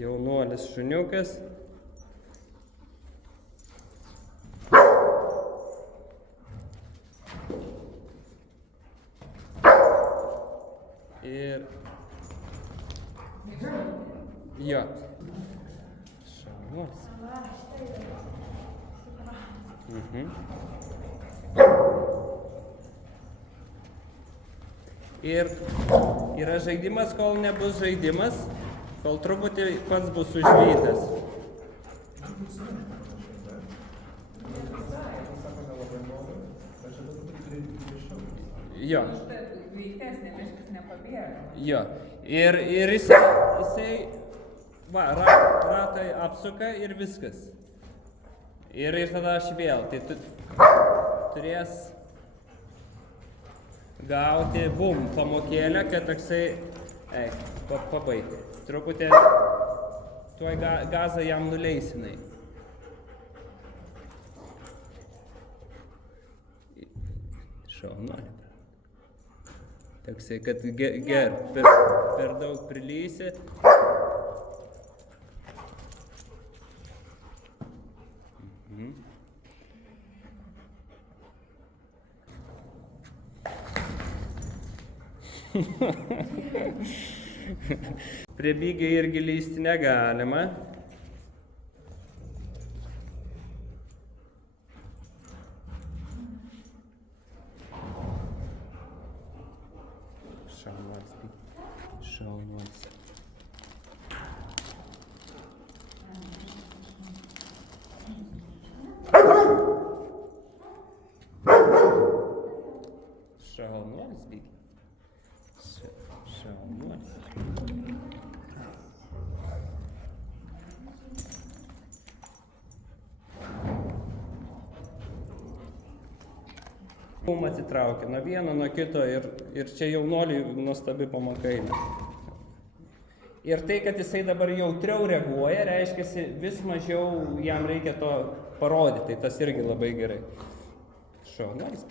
Jaunuolis šuniukas. Ir... Jo. Šaunuolis. Ir yra žaidimas, kol nebus žaidimas, kol truputį pats bus užvytas. Jo. Jo. Ir jisai va, ratai apsuka ir viskas. Ir tada aš vėl. Tai tu turės gauti, bum, pamokėlę, kad toksai, pabaigti. Truputį tuoj gazą jam nuleisinai. Šaunuolė. Toksai, kad per daug prilysi. Prie bygio irgi lysti negalima. Šaunuolis. Šaunuolis bygio. Šaunuolis. Mum atsitraukia nuo vieno, nuo kito ir čia jaunuoliui nuostabi pamoka eina. Ir tai, kad jisai dabar jautriau reaguoja, reiškia, vis mažiau jam reikia to parodyti, tai tas irgi labai gerai. Šaunuolis.